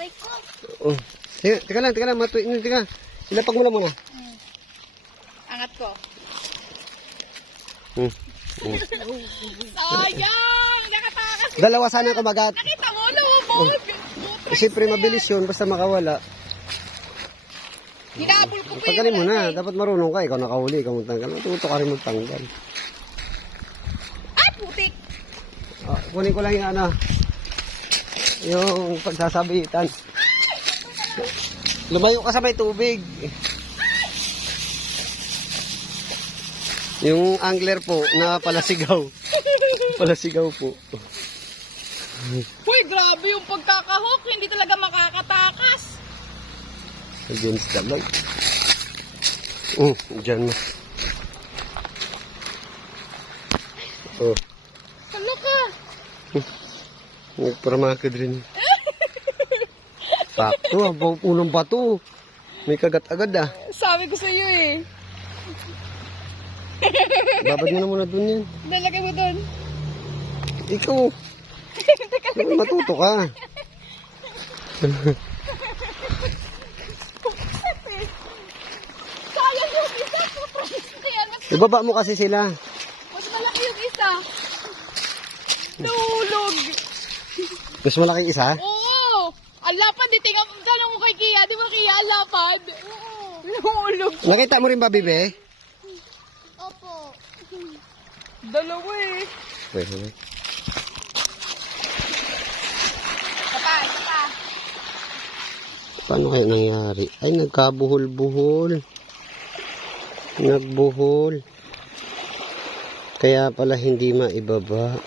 Aray ko. Oh. Teka lang, teka. Ilapag mo lang muna. Angat ko. Sayang! Nakatakas. Dalawa sana kumagat. Nakita mo, lumubog. Siyempre mabilis yun, basta makawala. Hinabol ko pa Tanggalin mo na, dapat marunong ka. Ikaw nakahuli, ikaw magtanggal. Matuto ka rin magtanggal. Ay, putik. Kunin ko lang yung yung pagsasabitan. Lumayo ka sa may tubig. Yung angler po na palasigaw. Palasigaw po. Uy, grabe yung pagkakahok. Hindi talaga makakatakas. Against the light. Diyan mo. Oh. Ano ka? Nagparamakid rin. Sakto, unang bato. May kagat agad Sabi ko sa iyo eh. Babad mo na muna dun yan. Nalagay mo doon. Ikaw. Matuto ka. Sayang yung isa. Ibaba mo kasi sila. Mas malaki yung isa. Nahulog. Mas malaking isa? Oo. Ang lapad. Tingnan mo tanong mo kay Kia. Di ba Kia ang lapad? Oo. Nahulog. Nakita mo rin ba, Bibe? Opo. Dalawa eh. Pwede na. Isa pa. Paano kaya nangyari? Ay, nagkabuhol-buhol. Nagbuhol. Kaya pala hindi maibaba.